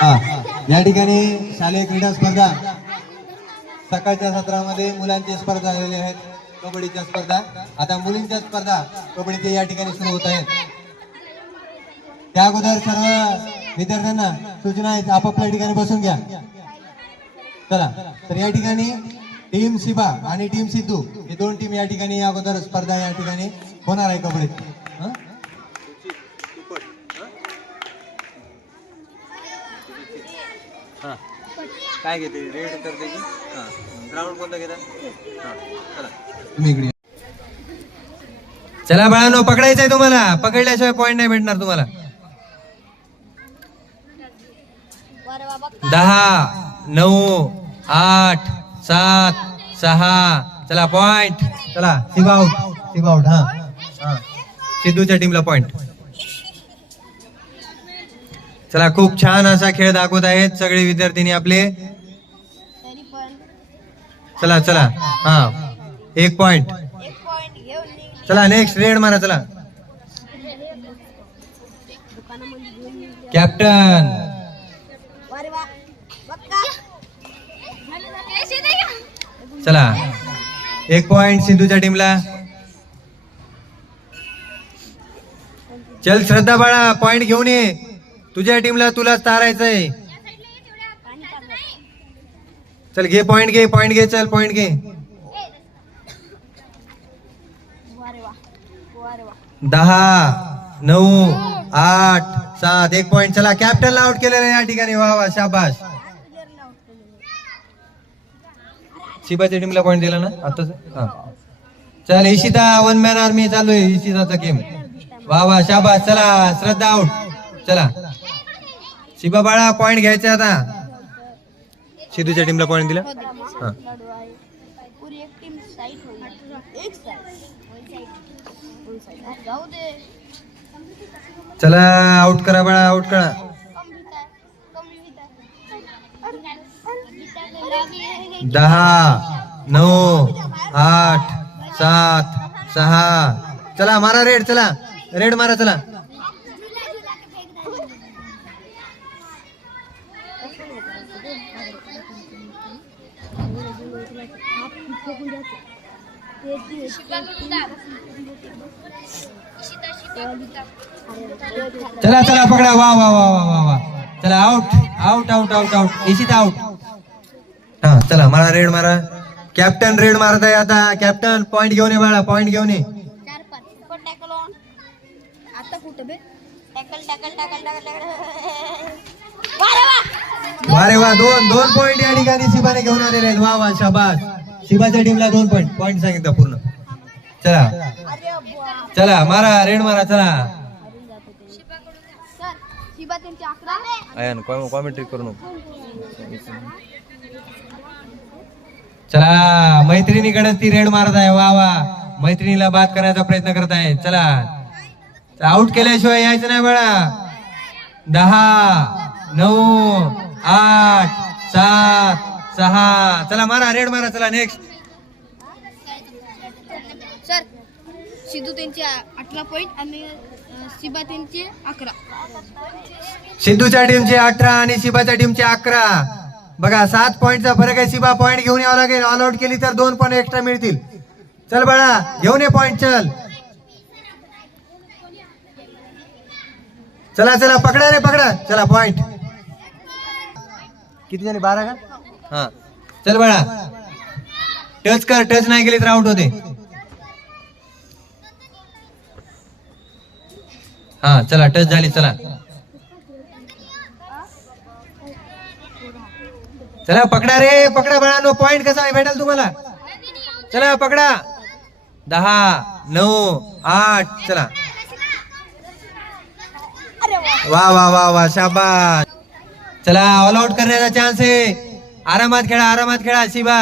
हा या ठिकाणी शालेय क्रीडा स्पर्धा सकाळच्या सत्रामध्ये मुलांची स्पर्धा झालेली आहेत, कबड्डीच्या स्पर्धा. आता मुलींच्या स्पर्धा कबड्डीच्या या ठिकाणी सुरू होत आहेत. त्या अगोदर सर्व विद्यार्थ्यांना सूचना आहेत, आपापल्या ठिकाणी बसून घ्या. चला तर या ठिकाणी टीम शिबा आणि टीम सिद्धू हे दोन टीम या ठिकाणी अगोदर स्पर्धा या ठिकाणी होणार आहे कबड्डीत. काय घेते रेड करते की ग्राउंड कोणता घेतात. चला तुम्ही इकडे चला बाळांनो, पकडायचंय तुम्हाला, पकडल्याशिवाय पॉइंट नाही भेटणार तुम्हाला. 10 9 8 7 6 चला पॉइंट. चला शिबा आउट, शिबा आउट. हा सिद्धूच्या टीमला पॉइंट. चला खूप छान असा खेळ दाखवत आहेत सगळे विद्यार्थ्यांनी आपले. चला चला हा 1 पॉइंट. चला नेक्स्ट रेड मारा. चला कॅप्टन. चला 1 पॉइंट सिद्धूच्या टीमला. चल श्रद्धा बाळा, पॉइंट घेऊन ये. तुझ्या टीमला तुलाच तारायचंय. चल घे पॉइंट, घे पॉइंट, घे चल पॉइंट घे. 10 9 8 7 1 पॉइंट. चला कॅप्टनला आउट केलेलं या ठिकाणी. वा वा शाबास. शिबाच्या टीमला पॉइंट दिला ना आताच. हा चल इशिता, 1 मॅन आर्मी चालू आहे इशिताचा गेम. वा वा शाबास. चला श्रद्धा आउट. चला शिबा बाळा, पॉइंट घ्यायचे आता. सिद्धूच्या टीमला पॉइंट दिला. हा चला आउट करा बाळा, आउट करा. 10 9 8 7 6 चला मारा रेड. चला रेड मारा. चला चला चला पकडा. वा वा वा वा वा वा. चला out out out out out. Ishita out. हा चला मारा रेड मारा. कॅप्टन रेड मारत आहे आता. कॅप्टन पॉइंट घेऊन ये बाळा, पॉइंट घेऊन ये. वारे वा 2 पॉइंट या ठिकाणी शिबाने घेऊन आलेले आहेत. वा वा शाबास. शिबाच्या टीमला 2 पॉइंट. पॉइंट सांगितलं पूर्ण. चला चला मारा रेड मारा. चला कॉमेंट्री करू नको. चला मैत्रिणीकडे ती रेड मारत आहे. वा वा मैत्रिणीला बात करण्याचा प्रयत्न करत आहे. चला आउट केल्याशिवाय यायचं नाही बाळा. 10 9 8 7 6 चला मारा रेड मारा. चला नेक्स्ट. सर सिद्धू त्यांचे 18 पॉइंट आणि शिबा त्यांचे 11. सिद्धूच्या टीमचे 18 आणि शिबाच्या टीमचे 11. बघा 7 पॉइंटचा फरक आहे. शिबा पॉइंट घेऊन यावं लागेल. ऑल आउट केली तर 2 पॉइंट एक्स्ट्रा मिळतील. चल बाळा घेऊन ये पॉइंट. चल चला चला पकडा रे पकडा. चला पॉइंट किती झाले? 12 का? हा चल बाळा टच कर. टच नाही केली तर आउट होते. हा चला टच झाली. चला चला पकडा रे पकडा बाळांनो. पॉइंट कसा भेटेल तुम्हाला? चला पकडा. 10 9 8 चला. वा वा वा वा शाबास. चला ऑल आउट करण्याचा चान्स आहे. आरामात खेळा, आरामात खेळा. शिबा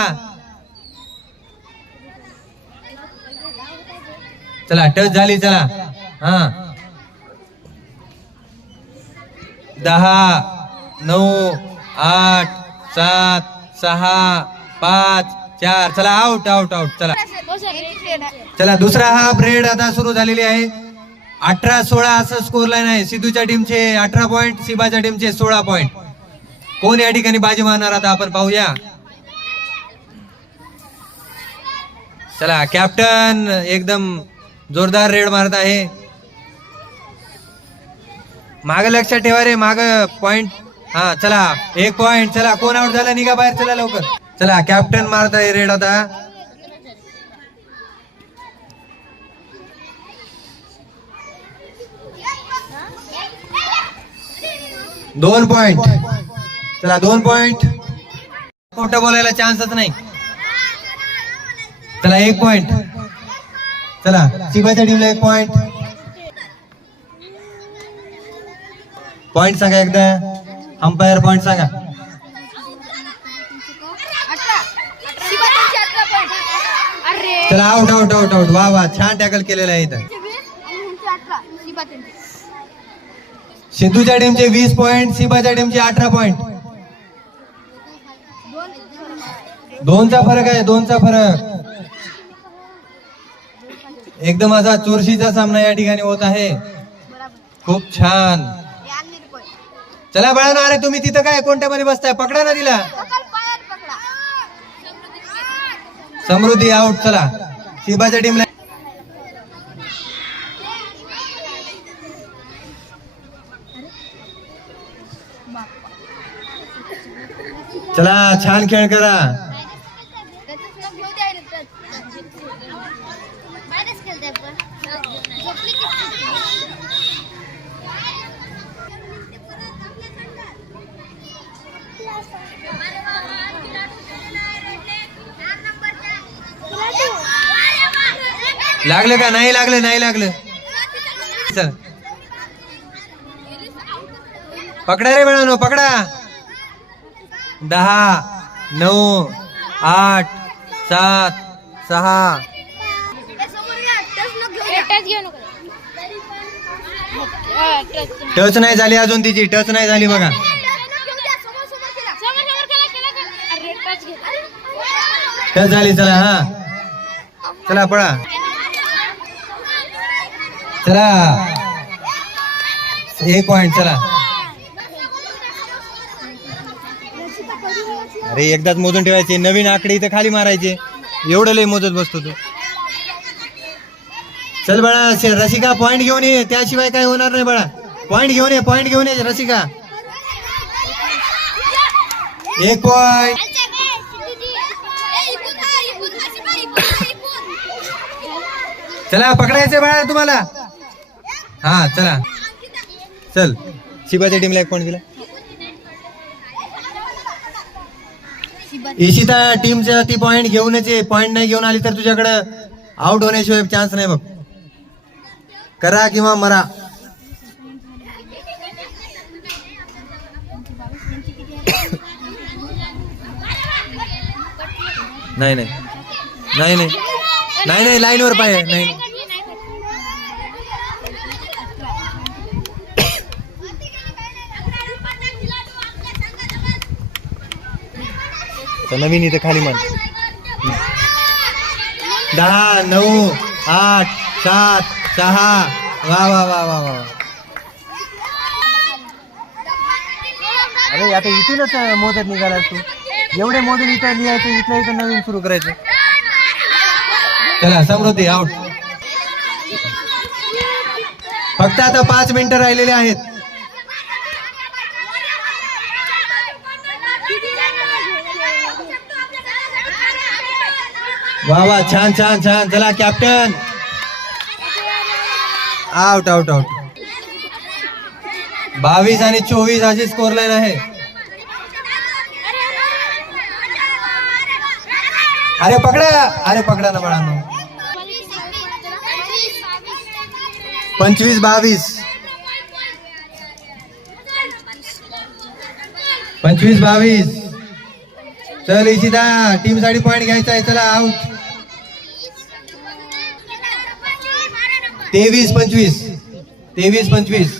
चला टच झाली. चला हा 10 9 8 7 6 5 4 चला आउट आउट आउट. चला चला दुसरा हाफ रेड आता सुरू झालेली आहे. 18-16 असं स्कोर लाईन आहे. सिद्धूच्या टीमचे 18 पॉइंट, शिबाच्या टीमचे 16 पॉइंट. कोण या ठिकाणी बाजी मारणार आता आपण पाहूया. चला कॅप्टन एकदम जोरदार रेड मारत आहे. माग लक्षात ठेवा रे, माग पॉइंट. हा चला 1 पॉइंट. चला कोण आउट झाला निघा बाहेर, चला लवकर. चला कॅप्टन मारत आहे रेड आता. 2 पॉइंट. चला 2 पॉइंट. खोटं बोलायला चान्सच नाही. चला 1 पॉइंट. चला शिबाच्या टीमला 1 पॉइंट. पॉइंट सांगा एकदा, अंपायर पॉइंट सांगा. 18. शिबा त्यांचे 18 point. अरे चला आउट आउट आउट आउट. वा वा, छान टॅकल केलेलं आहे इथं. आणि ह्यांचे 18. शिबा त्यांचे. सिद्धूच्या टीमचे 20 पॉइंट, शिबाच्या टीमचे 18 पॉइंट. 2चा फरक आहे, 2चा फरक. एकदम असा चुरशीचा सामना या ठिकाणी होत आहे. खूप छान. हे आणले point. चला बाळांनो, अरे तुम्ही तिथं काय कोणत्या मध्ये बसताय, पकडा ना तिला. पकड, पायात पकडा. समृद्धी आउट. चला शिबाच्या टीमला. चला छान खेळ करा. त्याचं सुद्धा घेऊ द्यायला तर. बाहेरच खेळताय पण. झोपली की. लागलं का? नाही लागलं, नाही लागलं. चल पकडा रे बाळांनो, पकडा. 10 9 8 7 6. टच नाही झाली अजून तिची, टच नाही झाली बघा. टच झाली. चला हा, चला पळा. चला 1 पॉइंट. चला अरे एकदाच मोजून ठेवायचे, नवीन आकडे इथं खाली मारायचे. एवढं लय मोजत बसतो तू. चल बाळा रसिका, पॉइंट घेऊन ये, त्याशिवाय काय होणार नाही बाळा. पॉइंट घेऊन ये, पॉइंट घेऊन ये रसिका. 1 पॉइंट. चला पकडायचं बाळा तुम्हाला. हा चला. चल शिबाच्या टीमला 1 पॉइंट दिला. इशिता टीमच्या ती पॉइंट घेऊनच ये. पॉइंट नाही घेऊन आली तर तुझ्याकडे आउट होण्याशिवाय चान्स नाही बघ. करा किंवा मरा. नाही नाही नाही नाही नाही नाही, लाईनवर पाय. नाही नवीन इथे खाली मान. 10 9 8 7 6. वा वा वा वा वा. अरे आता इथूनच मोदत निघाला तू. एवढे मोदून इथं लिहायचं, इथल्या इथं नवीन सुरू करायचं. चला समृद्धी आउट. फक्त आता 5 मिनिटं राहिलेले आहेत. वा वा, छान छान छान. चला कॅप्टन. Out out out. 22 आणि 24 अशी स्कोर लाईन आहे. अरे पकडा, अरे पकडा ना बाळांनो. 25 22. 25 22. चल इशिता, टीम साठी पॉइंट घ्यायचा आहे. चला आउट. 23 25. 23 25.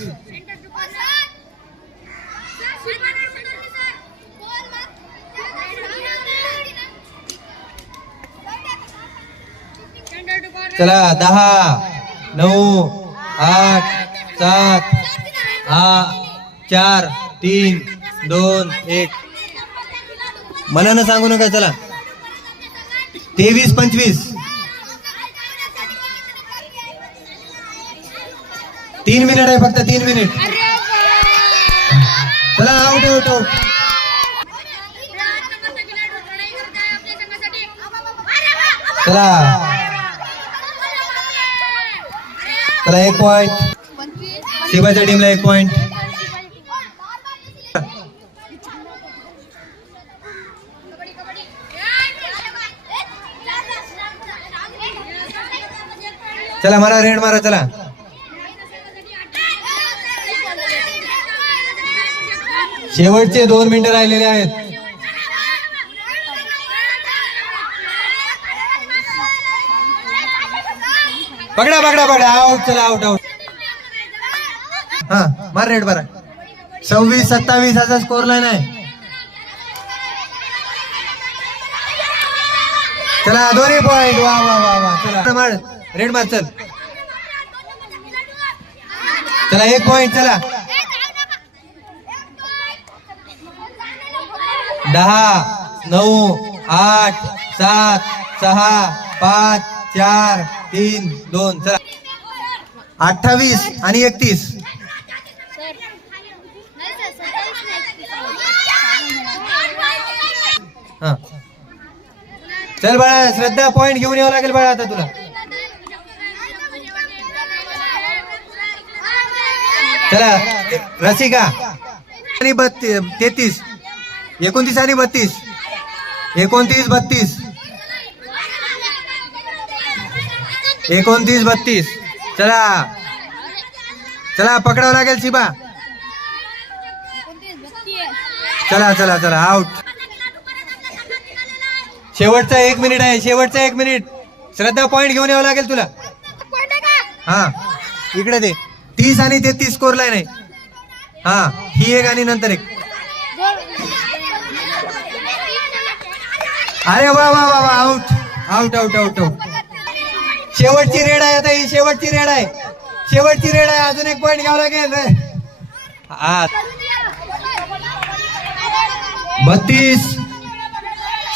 चला 10 9 8 7 4 3 2 1. मनानं सांगू नका. चला 23-25. 3 मिनिट आहे फक्त. 3 मिनिट. चला आउट आउट आउट. चला चला 1 पॉइंट. शिवाच्या टीमला 1 पॉइंट. चला मारा रेड मारा. चला शेवटचे 2 मिनिटं राहिलेले आहेत. पकडा पकडा पकडा. आउट. चला आउट आउट. हा मार रेड मारा. 26-27 असा स्कोर लाईन आहे. चला दोन्ही पॉइंट. वा वा वा वा. चला मार रेड मार. चल चला 1 पॉइंट. चला 10 9 8 7 6 5 4 3 2. चला 28 आणि 31. हा चल बाळा. श्रद्धा पॉइंट घेऊन यावं लागेल बाळा आता तुला. चला रसिका. 33 29 आणि 32. 29 32. 29 32. चला चला पकडावं लागेल शिबा. चला चला चला आउट. शेवटचा 1 मिनिट आहे. शेवटचा 1 मिनिट. श्रद्धा पॉइंट घेऊन यावं लागेल तुला. हा इकडे दे. 30 आणि 33 स्कोर लाईन आहे. हा ही एक आणि नंतर एक. अरे वा वा वा वा. Out out out out out. शेवटची रेड आहे आता. ही शेवटची रेड आहे. शेवटची रेड आहे. अजून 1 पॉइंट घ्यावं लागेल. हा 32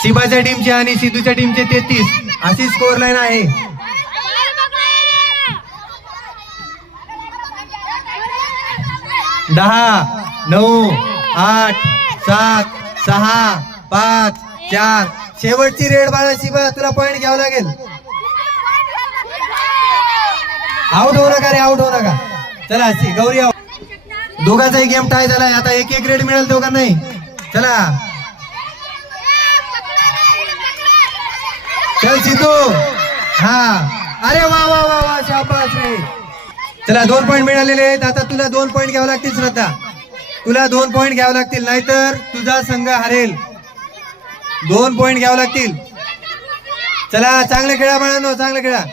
शिबाच्या टीमचे आणि सिद्धूच्या टीमचे 33 अशी स्कोर लाईन आहे. 10 9 8 7 6 5 4. शेवटची रेड बाळा शिबा. तुला पॉइंट घ्यावं लागेल. आउट होऊ नका रे. आउट होऊ नका. चला गौरी आउट. दोघांचाही गेम टाय झालाय. आता 1-1 रेड मिळेल दोघांनाही. चला चल सिद्धू. हा अरे वा वा वा वा. शाबास रे. चला 2 पॉइंट मिळालेले आहेत. आता तुला 2 पॉइंट घ्यावं लागतील श्रद्धा. तुला 2 पॉइंट घ्यावं लागतील नाहीतर तुझा संघ हरेल. 2 पॉइंट घ्यावं लागतील. चला चांगले खेळा बाळांनो. चांगले खेळा.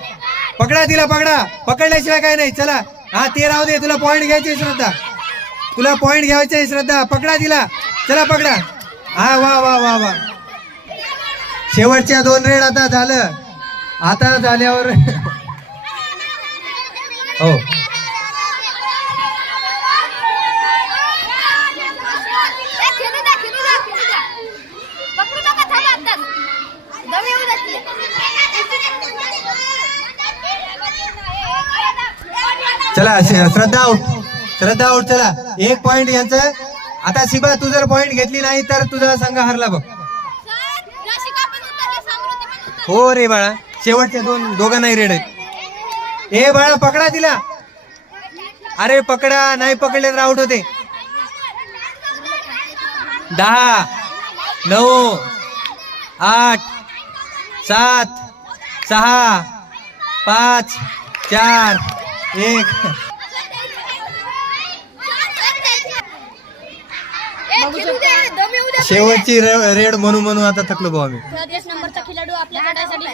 पकडा तिला. पकडा. पकडल्याशिवाय काय नाही. चला हा ते राहू दे. तुला पॉइंट घ्यायचे श्रद्धा. तुला पॉइंट घ्यायचे श्रद्धा. पकडा तिला. चला पकडा. हा वा वा वा वा. शेवटच्या 2 रेड आता झालं. आता झाल्यावर हो चला श्रद्धा आउट. श्रद्धा आउट. चला 1 पॉइंट यांचं. आता शिबा तू जर पॉइंट घेतली नाही तर तुझा संघ हरला बघ. हो रे बाळा. शेवटच्या दोघांनाही रेड आहेत. ए बाळा पकडा तिला. अरे पकडा. नाही पकडले तर आउट होते. 10 9 8 7 6 5 4 1. शेवटची रेड म्हणून म्हणून आता थकलो भाऊ आम्ही.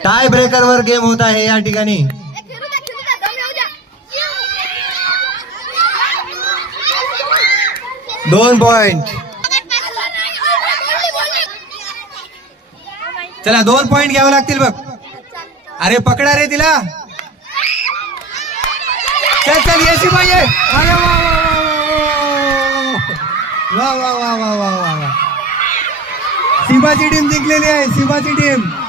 टाय ब्रेकर वर गेम होत आहे या ठिकाणी. दोन पॉइंट. चला 2 पॉइंट घ्यावे लागतील बघ. अरे पकडा रे तिला. चल चल येशी पाहिजे. अरे वा वा वा वा वा वा वा वा. शिबाची टीम जिंकलेली आहे, शिबाची टीम.